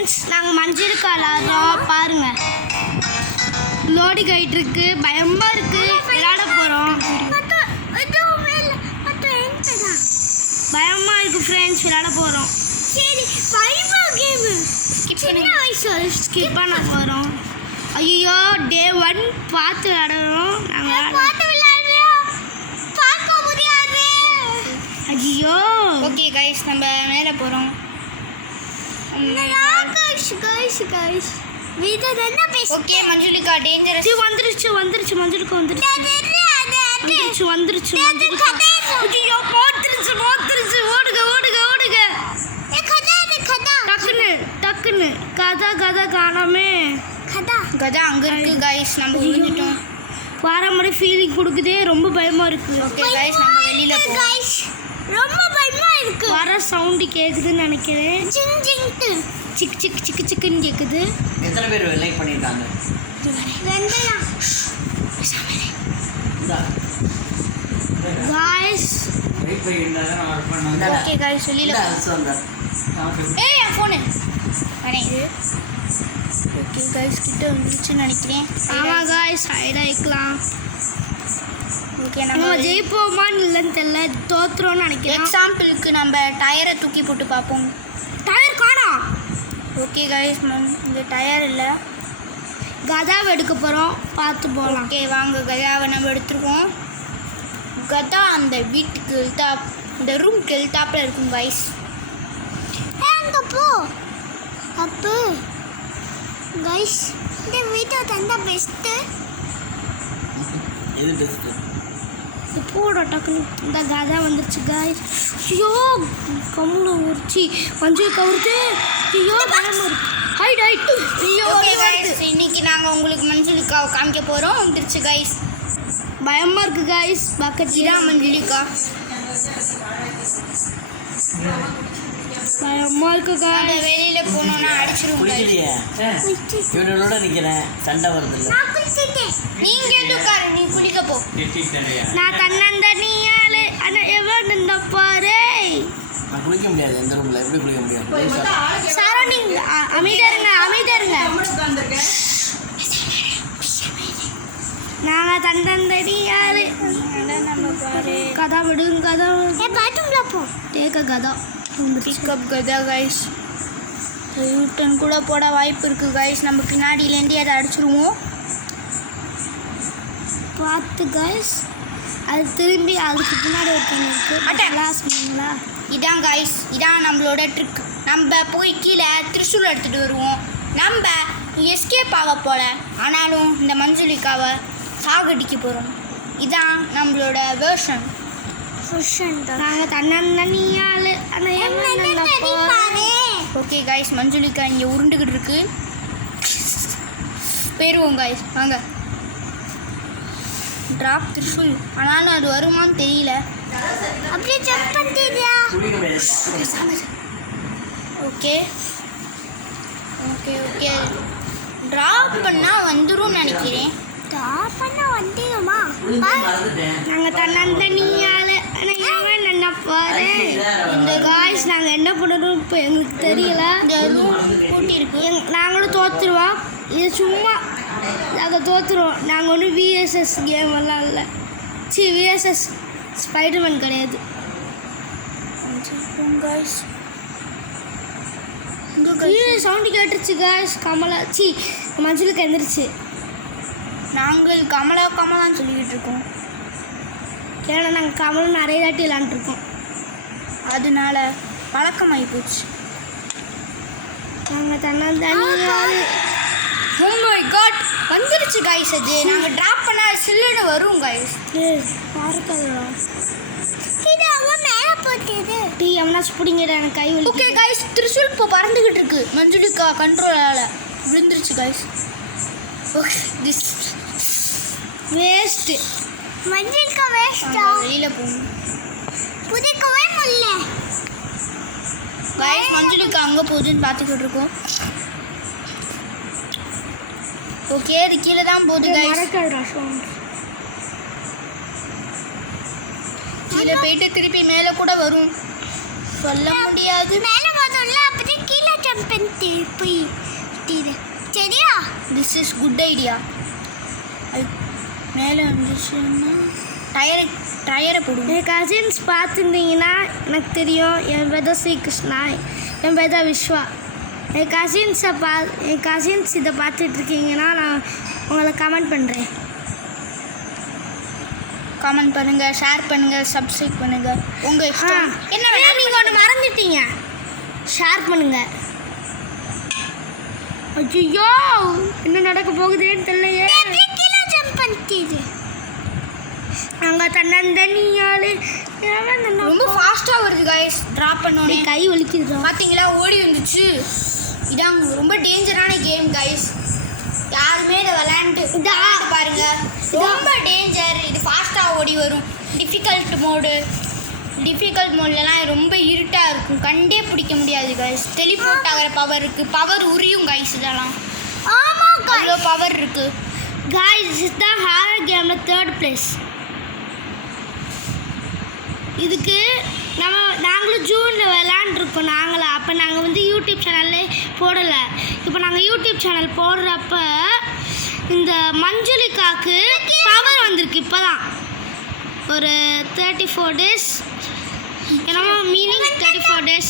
Friends, நாங்கள் மஞ்சள் கலாரோம் பாருங்க. லோடிங் ஆகிட்டு இருக்கு, பயமாக இருக்கு. விளையாட போகிறோம். பயமாக இருக்கு ஃப்ரெண்ட்ஸ், விளையாட போகிறோம். சரி, பைபா கேம் ஸ்கிப் பண்ண போகிறோம். ஐயோ, டே 1 பார்த்து விளையாடுறோம். நாங்கள் பார்க்க முடியாது. ஐயோ. ஓகே கைஸ், நம்ம மேலே போகிறோம். Okay Manjulika dangerous. வந்துருச்சு மஞ்சளுக்கு வந்துருச்சு. ஐயோ, போத்துருச்சு. ஓடுங்க. டக்குன்னு கதை காணாமே. கதா அங்க இருக்கு கைஸ், நம்ம விழுந்துட்டோம். வர மாதிரி ஃபீலிங் கொடுக்குதே, ரொம்ப பயமா இருக்கு. ஓகே கைஸ், நம்ம வெளியில போறோம். ரொம்ப பயமா இருக்கு. வர சவுண்ட் கேக்குதுன்னு நினைக்கிறேன். சிக்குன்னு கேக்குது. எத்தனை பேர் லைக் பண்ணிருக்காங்க? गाइस லைக் பண்ணிருந்தாங்க நான் ஆட் பண்ணேன். ஓகே கைஸ், வெளியில ஏய் என் ஃபோன் வரேன். ஓகே கைஸ், கிட்ட வந்துருச்சுன்னு நினைக்கிறேன். ஆமா गाइस, ஹைட் ஆயிக்கலாம். ஓகே, நம்ம ஜெயிப்போமான்னு இல்லைன்னு தெரியல, தோத்துறோம்னு நினைக்கிறேன். எக்ஸாம்பிளுக்கு நம்ம டயரை தூக்கி போட்டு பார்ப்போம். டயர் காணா. ஓகே கைஸ், இங்கே டயர் இல்லை. கதாவை எடுக்க போகிறோம், பார்த்து போகலாம். ஓகே வாங்க, கதாவை நம்ம எடுத்துருக்கோம். கதா அந்த வீட்டுக்கு எழுத்தாப், இந்த ரூம்க்கு எழுத்தாப்பில் இருக்கும் கைஸ். அங்க போ. அப்போ गाइस, இந்த வீடியோ தந்தா பெஸ்ட். இது பெஸ்ட். போட டக்குன்னு இந்த கதா வந்துருச்சு गाइस. ஐயோ, கம்முல உரிச்சி மஞ்சள் கவுருது. ஐயோ, பயமா இருக்கு. ஹைட் ஐயோ. ஓகே கைஸ், இன்னைக்கு நாங்கள் உங்களுக்கு மஞ்சளிக்காவை காமிக்க போகிறோம். வந்துருச்சு கைஸ், பயமா இருக்கு गाइस. இதான் மஞ்சளிக்கா. பயமா இருக்கு நம்ம गाइस. வெளியில போனோம்னா அடிச்சிரும் guys. குளிக்கலையே? இவனோட நிக்கிறேன், சண்டை வருது இல்ல? நான் குளிச்சிட்டேன். நீங்க உட்காரு, நீ குளிக்க போ. நான் தன்னந்தனியாளு ஆனா எவன் இந்த பாரு. நான் குளிக்க முடியாது இந்த ரூம்ல. எப்படி குளிக்க முடியும்? சரௌண்டிங் அமைதியா இருங்க. நாங்க தன்னந்தனியாளு. நம்ம பாரு, கதா விடுங்க. கதா பாத்ரூம்ல போ. டேக்க கதா பிக்கப் கதா கைஸ். யூட்டன் கூட போட வாய்ப்பு இருக்கு கைஸ். நம்ம பின்னாடியிலேருந்து அதை அடிச்சிருவோம். பார்த்து गाइस. அது திரும்பி அதுக்கு பின்னாடி அட்டை. இருக்குங்களா? இதான் கைஸ், இதான் நம்மளோட ட்ரிக். நம்ம போய் கீழே திரிசூல் எடுத்துகிட்டு வருவோம். நம்ம எஸ்கேப் ஆக போல, ஆனாலும் இந்த மஞ்சளிக்காவை சாகடிக்க போகிறோம். இதான் நம்மளோட வேர்ஷன். நாங்க தன்னந்தனியாளு ஆனா எவன் இந்த பாரு. ஓகே கைஸ், மஞ்சுளிக்கா இங்கே உருண்டுக்கிட்டு இருக்கு. போயிடுவோம் கைஸ், வாங்க. ட்ராப் திரிசூல், ஆனாலும் அது வருமான்னு தெரியல. அப்படியே ஜம்ப் பண்ணிட்டியா? குளிக்க முடியாது. ஓகே ஓகே ஓகே, ட்ராப் பண்ணால் வந்துடும் நினைக்கிறேன். ஸ்டாப் பண்ண வந்தீங்கம்மா. மறந்துட்டேன். நாங்க தன்னந்தனியாளு ஆனா எவன் என்ன பாரு. இந்த गाइस, நாங்க என்ன பண்ணணும் இப்போ எங்களுக்கு தெரியல. இந்த ரூம் பூட்டி இருக்கு. நாங்களும் தோத்துருவோம். இது சும்மா நாங்கள் தோத்துருவோம். நாங்கள் ஒன்றும் விஎஸ்எஸ் கேம் எல்லாம் இல்லை. விஎஸ்எஸ் ஸ்பைடர்மேன் கிடையாது. சவுண்டு கேட்டுருச்சு गाइस. கமலா மஞ்சளுக்கு எந்திரிச்சு. நாங்கள் கமலான்னு சொல்லிக்கிட்டு இருக்கோம். ஏன்னா நாங்கள் கமலும் நிறைய தாட்டி விளாண்டுருக்கோம், அதனால பழக்கமாகி போச்சு. நாங்கள் தன்னந்தனியாளு. ஓ மை காட், வந்துருச்சு கைஸ். அது நாங்கள் ட்ராப் பண்ணால் சில்லுன்னு வரும் கைஸ். பார்க்கலடா. இது அவன் மேல போட்டுது. டீ எவனாச்சும் பிடிங்கடா, எனக்கு கை வலி. ஓகே கைஸ், திரிசூல் இப்போ பறந்துக்கிட்டு இருக்கு. மஞ்சுளிக்கா கண்ட்ரோலால் விழுந்துருச்சு கைஸ். Okay, this waste. மஞ்சளுக்கு வேஸ்டா? வெளியில் போகணும் புதிக்கவே முடியல. கைஸ். மஞ்சுளிக்கா அங்கே போகுதுன்னு பார்த்துக்கிட்டு இருக்கோம். ஓகே, அது கீழே தான் போகுது கைஸ். மறக்காதுடா சவுண்ட். கீழே போயிட்டு திருப்பி மேலே கூட வரும், சொல்ல முடியாது. மேல போதும்ல, அப்படியே கீழே ஜம்ப் பண்ணி போய் தீரு சரியா திஸ் இஸ் குட் ஐடியா. அது மேலே வந்துச்சுன்னா டயரை போடுவோம். என் கசின்ஸ் பார்த்துருந்தீங்கன்னா எனக்கு தெரியும். என் பேர் தான் ஸ்ரீகிருஷ்ணா, என் பேர் தான் விஸ்வா. என் கசின்ஸ் இதை பார்த்துட்ருக்கீங்கன்னா நான் உங்களை கமெண்ட் பண்ணுறேன். கமெண்ட் பண்ணுங்கள், ஷேர் பண்ணுங்கள், சப்ஸ்கிரைப் பண்ணுங்கள், உங்கள் இஷ்டம். என்ன நீங்கள் ஒன்று மறந்துட்டீங்க, ஷேர் பண்ணுங்கள். ஐயோ என்ன நடக்க போகுதுன்னு தெரியலையே. கீழே ஜம்ப் பண்ணிட்டு அங்கே தன்னந்தனியால் ரொம்ப ஃபாஸ்ட்டாக வருது கைஸ். ட்ராப் பண்ணோன்னே கை வலிக்குதுடா. பார்த்தீங்களா, ஓடி வந்துச்சு. இதான் ரொம்ப டேஞ்சரான கேம் கைஸ். யாருமே இதை விளையாண்டு பாருங்க, ரொம்ப டேஞ்சர். இது ஃபாஸ்ட்டாக ஓடி வரும். டிஃபிகல்ட் மோட்லலாம் ரொம்ப இருட்டாக இருக்கும், கண்டே பிடிக்க முடியாது கைஸ். டெலிபோர்ட் ஆகிற பவர் இருக்குது, பவர் உரியும் கைஸ். இதெல்லாம் ஆமாம் அவ்வளோ பவர் இருக்குது காய்ஸ். இதுதான் ஹாரர் கேமில் 3rd place. இதுக்கு நாங்களும் ஜூனில் விளாண்டுருக்கோம். அப்போ நாங்கள் வந்து யூடியூப் சேனல்லே போடலை. இப்போ நாங்கள் யூடியூப் சேனல் போடுறப்ப இந்த மஞ்சுளிக்காக்கு பவர் வந்திருக்கு. இப்போ தான் ஒரு 34 days என்னமோ மீனிங் 34 days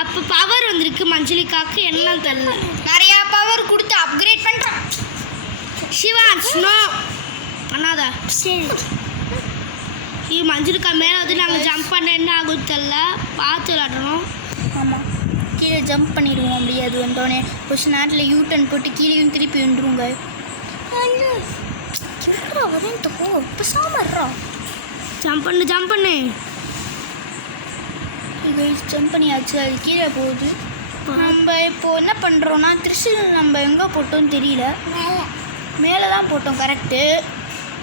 அப்போ பவர் வந்திருக்கு மஞ்சுளிக்காக்கு. என்ன தெரியல, நிறையா பவர் கொடுத்து அப்கிரேட் பண்ணுறோம். சிவான்ஸ் நோ பண்ணாதா. சரி மஞ்சுளிக்கா மேலே வந்து நாங்கள் ஜம்ப் பண்ண என்ன ஆகும் தெரியல, பார்த்து விளாடணும். ஆமாம், கீழே ஜம்ப் பண்ணிடுவோம். அப்படியே அது வந்தோடனே கொஞ்சம் நேரத்தில் யூட்டன் போட்டு கீழேயும் திருப்பி வந்துருவோங்க. இப்போ சாமர்றோம். ஜம்ப் பண்ணு இது ஜம்ப் பண்ணியாச்சு, அது கீழே போகுது. நம்ம இப்போது என்ன பண்ணுறோன்னா, திருஷ்டில் நம்ம எங்கே போட்டோம்னு தெரியல. மேலே தான் போட்டோம் கரெக்டு.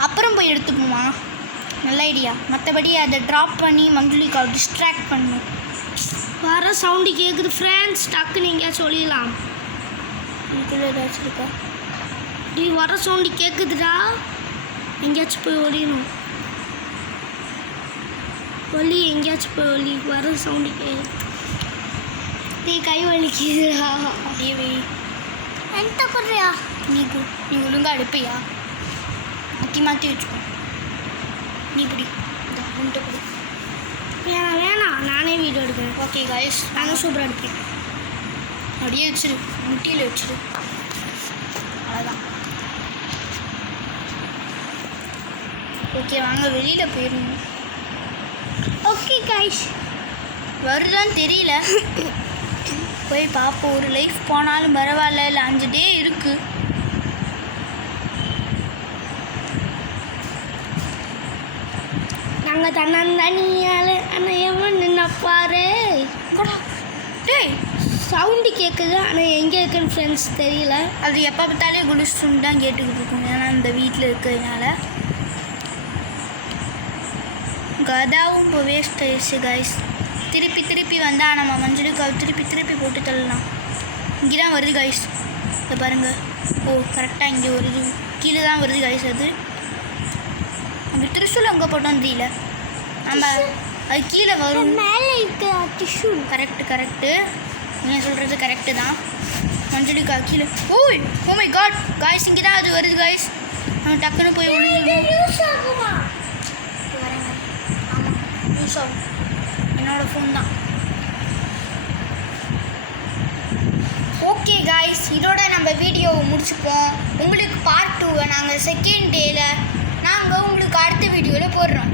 அப்புறம் போய் எடுத்துக்குமா, நல்ல ஐடியா. மற்றபடி அதை ட்ராப் பண்ணி மஞ்சுளிக்கா டிஸ்ட்ராக்ட் பண்ணணும். வர சவுண்டு கேட்குது ஃப்ரெண்ட்ஸ், டக்குன்னு எங்கேயாச்சும் சொல்லிடலாம். இதுக்குள்ளே ஏதாச்சும் இருக்கா? நீ வர சவுண்டு கேட்குதுடா, எங்கேயாச்சும் போய் ஒழியணும். எங்கேயாச்சும் போய் வர சவுண்டு கேட்குது. நீ கை வலிக்குதுடா. தேவி என்கிட்ட கொடுறியா? நீ ஒழுங்காக அடுப்பையா மாற்றி வச்சுக்கோ. நீ பிடி, உன்ட்ட பிடி. வேணாம் நானே வீடியோ எடுக்கிறேன். ஓகே கைஸ், நானும் சூப்பராக எடுப்பேன். அப்படியே வச்சிரு, முட்டியில் வச்சிரு, அவ்வளோதான். ஓகே வாங்க வெளியில் போயிடணும். ஓகே கைஸ், வருதான்னு தெரியல, போய் பார்ப்போம். ஒரு லைஃப் போனாலும் பரவாயில்ல, இல்லை 5 டே இருக்குது. நாங்கள் தன்னந்தனியால் ஆனால் எவன் நின்னப்பாரு. டேய் சவுண்டு கேட்குது, ஆனால் எங்கே இருக்குன்னு ஃப்ரெண்ட்ஸ் தெரியல. அது எப்போ பார்த்தாலே குளிச்சுன்னு தான் கேட்டுக்கிட்டு இருக்கும், ஏன்னா இந்த வீட்டில் இருக்கிறதுனால. கதாவும் இப்போ வேஸ்ட் ஆயிடுச்சு கைஸ். திருப்பி வந்தால் நம்ம மஞ்சளுக்காக திருப்பி போட்டு தள்ளலாம். இங்கே தான் வருது கைஸ், இதை பாருங்கள். ஓ கரெக்டாக இங்கே வருது, கீழே தான் வருது கைஸ். அது நம்ம திருசூல் அங்கே போட்டோம் தெரியல, நம்ம அது கீழே வரும். மேலே இருக்க டிஷ்யூ. கரெக்டு நீங்கள் சொல்கிறது கரெக்டு தான். மஞ்சளுக்கா கீழே. ஓய் ஓ மை காட் காய்ஸ், இங்கே தான் அது வருது காய்ஸ். நம்ம டக்குன்னு போய் ஒழிஞ்சிடணும். யூஸ் ஆகுமா? வரேங்க. ஆமாம் யூஸ் ஆகும், என்னோடய ஃபோன் தான். ஓகே காய்ஸ், இதோட நம்ம வீடியோவை முடிச்சுப்போம். உங்களுக்கு பார்ட் 2 நாங்கள் 2nd டேயில் நாங்கள் உங்களுக்கு அடுத்த வீடியோவில் போடுறோம்.